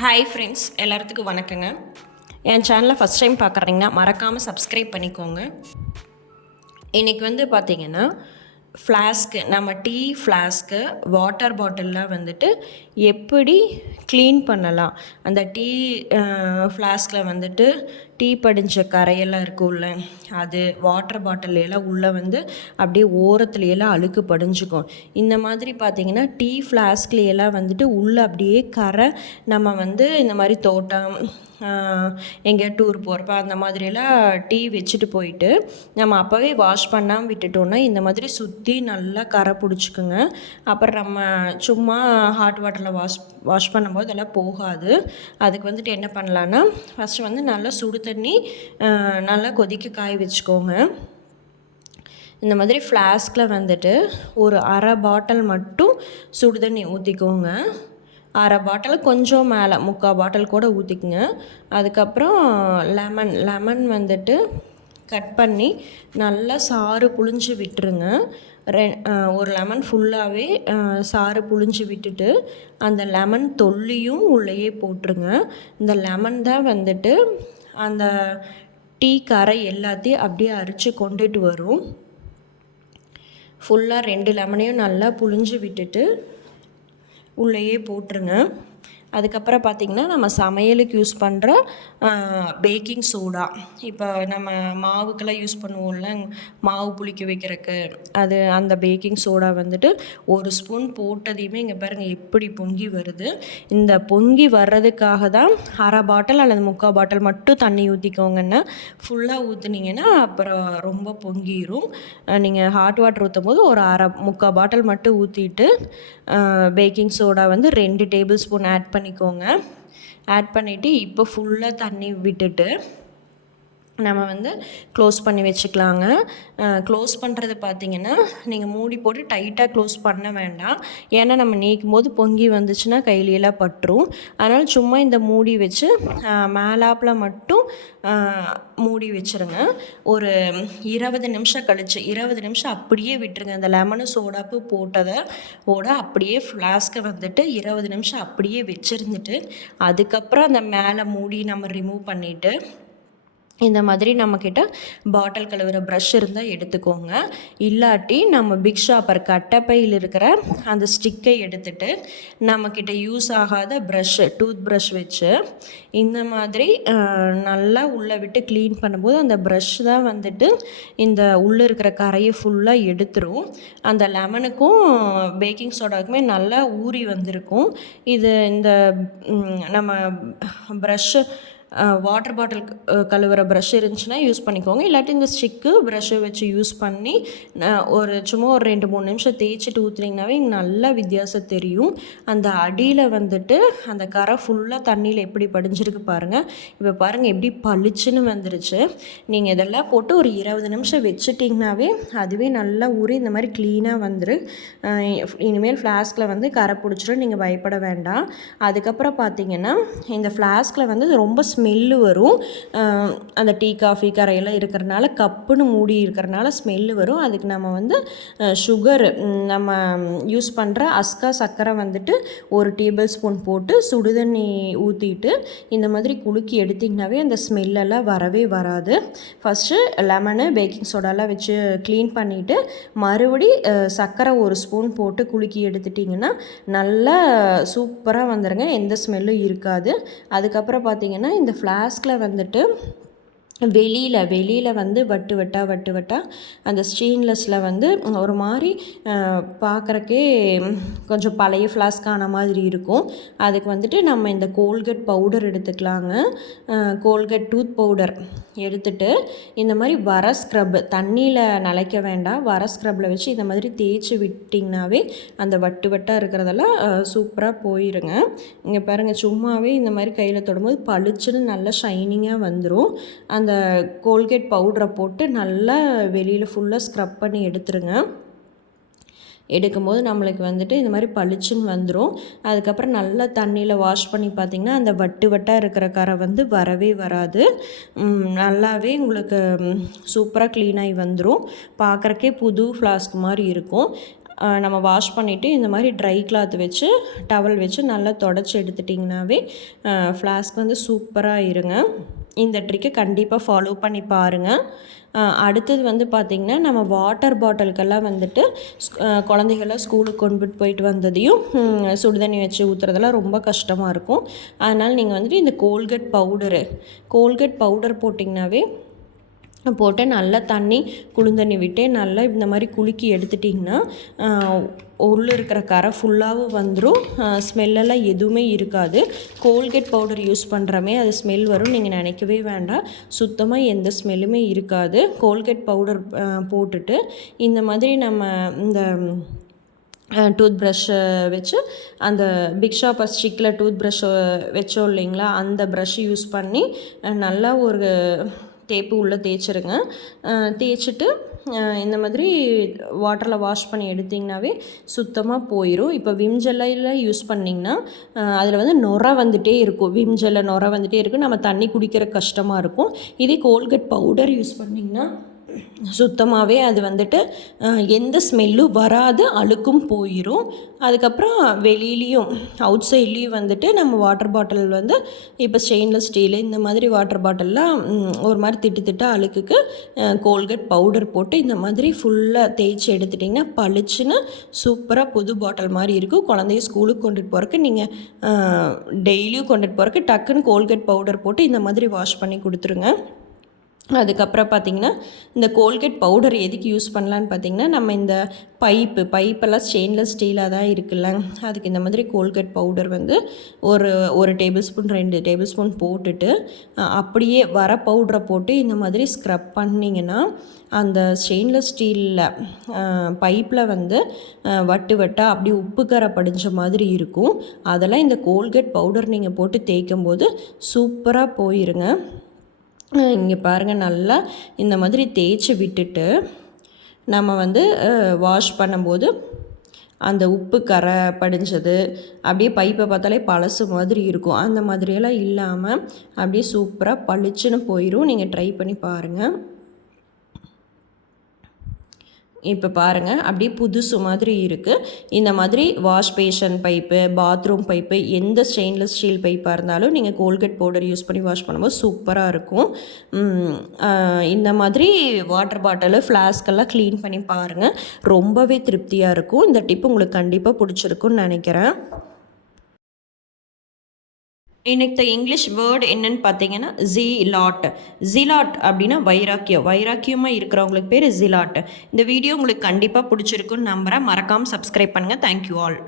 Hi friends எல்லாத்துக்கும் வணக்கங்க. என் சேனலை ஃபஸ்ட் டைம் பார்க்குறீங்கன்னா மறக்காமல் சப்ஸ்கிரைப் பண்ணிக்கோங்க. இன்றைக்கி வந்து பார்த்திங்கன்னா ஃப்ளாஸ்க்கு நம்ம டீ ஃப்ளாஸ்க்கு வாட்டர் பாட்டிலில் வந்துட்டு எப்படி க்ளீன் பண்ணலாம். அந்த டீ ஃப்ளாஸ்கில் வந்துட்டு டீ படிஞ்ச கரையெல்லாம் இருக்கும்ல அது வாட்டர் பாட்டிலெல்லாம் உள்ளே வந்து அப்படியே ஓரத்துலையெல்லாம் அழுக்கு படிஞ்சுக்கும். இந்த மாதிரி பார்த்திங்கன்னா டீ ஃப்ளாஸ்க்லையெல்லாம் வந்துட்டு உள்ளே அப்படியே கரை நம்ம வந்து இந்த மாதிரி தோட்டம் எங்கேயா டூர் போகிறப்ப அந்த மாதிரியெல்லாம் டீ வச்சுட்டு போயிட்டு நம்ம அப்போவே வாஷ் பண்ணாமல் விட்டுட்டோன்னா இந்த மாதிரி சுற்றி நல்லா கரை பிடிச்சிக்குங்க. அப்புறம் நம்ம சும்மா ஹாட் வாட்டரில் வாஷ் வாஷ் பண்ணும்போது அதெல்லாம் போகாது. அதுக்கு வந்துட்டு என்ன பண்ணலான்னா ஃபஸ்ட்டு வந்து நல்லா சுடு தண்ணி நல்லா கொதிக்க காய வச்சுக்கோங்க. இந்த மாதிரி ஃப்ளாஸ்கில் வந்துட்டு ஒரு அரை பாட்டில் மட்டும் சுடு தண்ணி ஊற்றிக்கோங்க அரை பாட்டில் கொஞ்சம் மேலே முக்கால் பாட்டில் கூட ஊற்றிக்குங்க அதுக்கப்புறம் லெமன் லெமன் வந்துட்டு கட் பண்ணி நல்லா சாறு புழிஞ்சு விட்டுருங்க. ரெ ஒரு லெமன் ஃபுல்லாகவே சாறு புழிஞ்சு விட்டுட்டு அந்த லெமன் தொல்லியும் உள்ளேயே போட்டுருங்க. இந்த லெமன் தான் வந்துட்டு அந்த டீ கரை எல்லாத்தையும் அப்படியே அரித்து கொண்டுட்டு வரும். ஃபுல்லாக ரெண்டு லெமனையும் நல்லா புழிஞ்சு விட்டுட்டு உள்ளேயே போட்டுருங்க. அதுக்கப்புறம் பார்த்திங்கன்னா நம்ம சமையலுக்கு யூஸ் பண்ணுற பேக்கிங் சோடா இப்போ நம்ம மாவுக்கெல்லாம் யூஸ் பண்ணுவோம்ல மாவு புளிக்க வைக்கிறதுக்கு. அது அந்த பேக்கிங் சோடா வந்துட்டு ஒரு ஸ்பூன் போட்டதையுமே இங்கே பாருங்கள் எப்படி பொங்கி வருது. இந்த பொங்கி வர்றதுக்காக தான் அரை பாட்டில் அல்லது முக்கால் பாட்டில் மட்டும் தண்ணி ஊற்றிக்கோங்கன்னா ஃபுல்லாக ஊற்றுனீங்கன்னா அப்புறம் ரொம்ப பொங்கிடும் நீங்கள் ஹாட் வாட்டர் ஊற்றும் போது ஒரு அரை முக்கால் பாட்டில் மட்டும் ஊற்றிட்டு பேக்கிங் சோடா வந்து ரெண்டு டேபிள் ஸ்பூன் ஆட் பண்ணி பண்ணிக்கோங்க. ஆட் பண்ணிவிட்டு இப்போ ஃபுல்லாக தண்ணி விட்டுட்டு நம்ம வந்து க்ளோஸ் பண்ணி வச்சுக்கலாங்க. க்ளோஸ் பண்ணுறது பார்த்தீங்கன்னா நீங்கள் மூடி போட்டு டைட்டாக க்ளோஸ் பண்ண வேண்டாம். ஏன்னா நம்ம நீக்கும் போது பொங்கி வந்துச்சுன்னா கையிலெல்லாம் பட்டுரும். அதனால் சும்மா இந்த மூடி வச்சு மேலாப்பில் மட்டும் மூடி வச்சுருங்க. ஒரு இருபது நிமிஷம் கழிச்சு இருபது நிமிஷம் அப்படியே விட்டுருங்க. இந்த லெமனு சோடாப்பு போட்டதை ஓட அப்படியே ஃப்ளாஸ்க்கை வந்துட்டு இருபது நிமிஷம் அப்படியே வச்சுருந்துட்டு அதுக்கப்புறம் அந்த மேலே மூடி நம்ம ரிமூவ் பண்ணிவிட்டு இந்த மாதிரி நம்மக்கிட்ட பாட்டில் கழுவுற ப்ரஷ் இருந்தால் எடுத்துக்கோங்க. இல்லாட்டி நம்ம பிக் ஷாப்பர் கட்டப்பையில் இருக்கிற அந்த ஸ்டிக்கை எடுத்துட்டு நம்மக்கிட்ட யூஸ் ஆகாத ப்ரஷ்ஷு டூத் ப்ரஷ் வச்சு இந்த மாதிரி நல்லா உள்ளே விட்டு க்ளீன் பண்ணும்போது அந்த ப்ரஷ் தான் வந்துட்டு இந்த உள்ளே இருக்கிற கரையை ஃபுல்லாக எடுத்துரும். அந்த லெமனுக்கும் பேக்கிங் சோடாவுக்குமே நல்லா ஊறி வந்திருக்கும். இது இந்த நம்ம ப்ரஷ்ஷு வாட்டர் பாட்டில் கழுவுற ப்ரஷ் இருந்துச்சுன்னா யூஸ் பண்ணிக்கோங்க. இல்லாட்டி இந்த ஸ்டிக்கு ப்ரஷ்ஷை வச்சு யூஸ் பண்ணி ஒரு சும்மா ஒரு ரெண்டு மூணு நிமிஷம் தேய்ச்சிட்டு ஊற்றுனீங்கனாவே நல்லா வித்தியாசம் தெரியும். அந்த அடியில் வந்துட்டு அந்த கரை ஃபுல்லாக தண்ணியில் எப்படி படிஞ்சிருக்கு பாருங்கள் இப்போ பாருங்கள் எப்படி பளிச்சுன்னு வந்துருச்சு. நீங்கள் இதெல்லாம் போட்டு ஒரு இருபது நிமிஷம் வச்சுட்டிங்கனாவே அதுவே நல்லா ஊறி இந்த மாதிரி க்ளீனாக வந்துரு. இனிமேல் ஃப்ளாஸ்கில் வந்து கரை பிடிச்சிரும் நீங்கள் பயப்பட வேண்டாம். அதுக்கப்புறம் பார்த்தீங்கன்னா இந்த ஃப்ளாஸ்கில் வந்து ரொம்ப ஸ்மெல்லு வரும். அந்த டீ காஃபி கரையெல்லாம் இருக்கிறனால கப்புன்னு மூடி இருக்கிறனால ஸ்மெல்லு வரும். அதுக்கு நம்ம வந்து சுகர் நம்ம யூஸ் பண்ணுற அஸ்கா சர்க்கரை வந்துட்டு ஒரு டேபிள் ஸ்பூன் போட்டு சுடுதண்ணி ஊற்றிட்டு இந்த மாதிரி குலுக்கி எடுத்திங்கனாவே அந்த ஸ்மெல்லெல்லாம் வரவே வராது. ஃபஸ்ட்டு லெமனு பேக்கிங் சோடாலாம் வச்சு க்ளீன் பண்ணிவிட்டு மறுபடி சர்க்கரை ஒரு ஸ்பூன் போட்டு குலுக்கி எடுத்துட்டிங்கன்னா நல்லா சூப்பராக வந்துடுங்க எந்த ஸ்மெல்லும் இருக்காது. அதுக்கப்புறம் பார்த்திங்கன்னா இந்த இந்த ஃப்ளாஸ்கில் வந்துட்டு வெளியில் வெளியில் வந்து வட்டு வட்டா வட்டு வட்டா அந்த ஸ்டெயின்லெஸ்ஸில் வந்து ஒரு மாதிரி பார்க்குறக்கே கொஞ்சம் பழைய ஃப்ளாஸ்க் ஆன மாதிரி இருக்கும். அதுக்கு வந்துட்டு நம்ம இந்த கோல்கட் பவுடர் எடுத்துக்கலாங்க. கோல்கட் டூத் பவுடர் எடுத்துட்டு இந்த மாதிரி வர ஸ்க்ரப் தண்ணியில் நனைக்க வேண்டாம். வர ஸ்க்ரப்பில் வச்சு இந்த மாதிரி தேய்ச்சி விட்டிங்கனாவே அந்த வட்டு வட்டாக இருக்கிறதெல்லாம் சூப்பராக போயிருங்க. இங்கே பாருங்கள் சும்மாவே இந்த மாதிரி கையில் தொடும்போது பளிச்சுன்னு நல்லா ஷைனிங்காக வந்துடும் அந்த கோல்கேட் பவுடரை போட்டு நல்லா வெளியில் ஃபுல்லாக ஸ்க்ரப் பண்ணி எடுத்துருங்க. எடுக்கும்போது நம்மளுக்கு வந்துட்டு இந்த மாதிரி பளிச்சுன்னு வந்துடும் அதுக்கப்புறம் நல்லா தண்ணியில் வாஷ் பண்ணி பார்த்திங்கன்னா அந்த வட்டு வட்டாக இருக்கிற கரை வந்து வரவே வராது. நல்லாவே உங்களுக்கு சூப்பராக க்ளீனாகி வந்துடும் பார்க்குறக்கே புது ஃப்ளாஸ்க் மாதிரி இருக்கும். நம்ம வாஷ் பண்ணிவிட்டு இந்த மாதிரி ட்ரை கிளாத் வச்சு டவல் வச்சு நல்லா தொடச்சி எடுத்துட்டிங்கனாவே ஃப்ளாஸ்க் வந்து சூப்பராக இருங்க. இந்த ட்ரிக்கை கண்டிப்பாக ஃபாலோ பண்ணி பாருங்கள் அடுத்தது வந்து பார்த்திங்கன்னா நம்ம வாட்டர் பாட்டிலுக்கெல்லாம் வந்துட்டு குழந்தைகள்லாம் ஸ்கூலுக்கு கொண்டுட்டு போயிட்டு வந்ததையும் சுடுதண்ணி வச்சு ஊற்றுறதெல்லாம் ரொம்ப கஷ்டமாக இருக்கும். அதனால் நீங்கள் வந்துட்டு இந்த கோல்கேட் பவுடரு கோல்கேட் பவுடர் போட்டிங்கனாவே போட்டு நல்லா தண்ணி குளிந்தண்ணி விட்டு நல்லா இந்த மாதிரி குலுக்கி எடுத்துட்டிங்கன்னா உள்ளே இருக்கிற கரை ஃபுல்லாகவும் வந்துடும் ஸ்மெல்லெல்லாம் எதுவுமே இருக்காது. கோல்கேட் பவுடர் யூஸ் பண்ணுறமே அது ஸ்மெல் வரும். நீங்கள் நினைக்கவே வேண்டாம். சுத்தமாக எந்த ஸ்மெல்லுமே இருக்காது. கோல்கேட் பவுடர் போட்டுட்டு இந்த மாதிரி நம்ம இந்த டூத் ப்ரஷ்ஷை வச்சு அந்த பிக் ஷாப்பர் ஸ்டிக்கில் டூத் ப்ரஷ்ஷை வச்சோம் இல்லைங்களா? அந்த ப்ரஷ் யூஸ் பண்ணி நல்லா ஒரு டேப்பு உள்ளே தேய்ச்சிருங்க. தேய்ச்சிட்டு இந்த மாதிரி வாட்டரில் வாஷ் பண்ணி எடுத்திங்கனாவே சுத்தமாக போயிடும் இப்போ விம் ஜெல்லையில் யூஸ் பண்ணிங்கன்னா அதில் வந்து நுர வந்துகிட்டே இருக்கும். விம் ஜெல்லை நுர வந்துகிட்டே இருக்கும் நம்ம தண்ணி குடிக்கிற கஷ்டமாக இருக்கும். இதே கோல்கேட் பவுடர் யூஸ் பண்ணிங்கன்னா சுத்தமாகவே அது வந்துட்டு எந்த ஸ்மெல்லும் வராது அழுக்கும் போயிடும் அதுக்கப்புறம் வெளியிலையும் அவுட் சைட்லேயும் வந்துட்டு நம்ம வாட்டர் பாட்டில் வந்து இப்போ ஸ்டெயின்லெஸ் ஸ்டீலு இந்த மாதிரி வாட்டர் பாட்டில்லாம் ஒரு மாதிரி திட்டு திட்டு அழுக்குக்கு கோல்கேட் பவுடர் போட்டு இந்த மாதிரி ஃபுல்லாக தேய்ச்சி எடுத்துட்டிங்கன்னா பளிச்சுன்னு சூப்பராக புது பாட்டில் மாதிரி இருக்கும். குழந்தைய ஸ்கூலுக்கு கொண்டுட்டு போகிறக்கு நீங்கள் டெய்லியும் கொண்டுட்டு போகிறக்கு டக்குன்னு கோல்கேட் பவுடர் போட்டு இந்த மாதிரி வாஷ் பண்ணி கொடுத்துருங்க. அதுக்கப்புறம் பார்த்திங்கன்னா இந்த கோல்கேட் பவுடர் எதுக்கு யூஸ் பண்ணலான்னு பார்த்திங்கன்னா நம்ம இந்த பைப்பு பைப்பெல்லாம் ஸ்டெயின்லெஸ் ஸ்டீலாக தான் இருக்குல்ல. அதுக்கு இந்த மாதிரி கோல்கேட் பவுடர் வந்து ஒரு ஒரு டேபிள் ஸ்பூன் ரெண்டு டேபிள் ஸ்பூன் போட்டுட்டு அப்படியே வர பவுடரை போட்டு இந்த மாதிரி ஸ்க்ரப் பண்ணிங்கன்னா அந்த ஸ்டெயின்லெஸ் ஸ்டீலில் பைப்பில் வந்து வட்டு வட்டாக அப்படி உப்பு கரை படிஞ்ச மாதிரி இருக்கும். அதெல்லாம் இந்த கோல்கேட் பவுடர் நீங்கள் போட்டு தேய்க்கும் போது சூப்பராக போயிருங்க. இங்கே பாருங்கள் நல்லா இந்த மாதிரி தேய்ச்சி விட்டுட்டு நம்ம வந்து வாஷ் பண்ணும்போது அந்த உப்பு கரை படிஞ்சது அப்படியே பைப்பை பார்த்தாலே பழசு மாதிரி இருக்கும். அந்த மாதிரியெல்லாம் இல்லாமல் அப்படியே சூப்பராக பளிச்சுன்னு போயிடும் நீங்கள் ட்ரை பண்ணி பாருங்கள் இப்போ பாருங்கள் அப்படியே புதுசு மாதிரி இருக்குது இந்த மாதிரி wash basin pipe bathroom pipe எந்த ஸ்டெயின்லெஸ் ஸ்டீல் பைப்பாக இருந்தாலும் நீங்கள் கோல்கேட் பவுடர் யூஸ் பண்ணி வாஷ் பண்ணும்போது சூப்பராக இருக்கும். இந்த மாதிரி வாட்டர் பாட்டிலு ஃப்ளாஸ்கெல்லாம் க்ளீன் பண்ணி பாருங்கள் ரொம்பவே திருப்தியாக இருக்கும். இந்த டிப் உங்களுக்கு கண்டிப்பாக பிடிச்சிருக்குன்னு நினைக்கிறேன். இன்னைக்கு இங்கிலீஷ் வேர்டு என்னன்னு பார்த்தீங்கன்னா ஜிலாட் ஜிலாட் அப்படின்னா வைராக்கியம். வைராக்கியமாக இருக்கிறவங்களுக்கு பேர் ஜிலாட் இந்த வீடியோ உங்களுக்கு கண்டிப்பாக பிடிச்சிருக்குன்னு நம்புகிறேன் மறக்காமல் சப்ஸ்கிரைப் பண்ணுங்கள் தேங்க்யூ ஆல்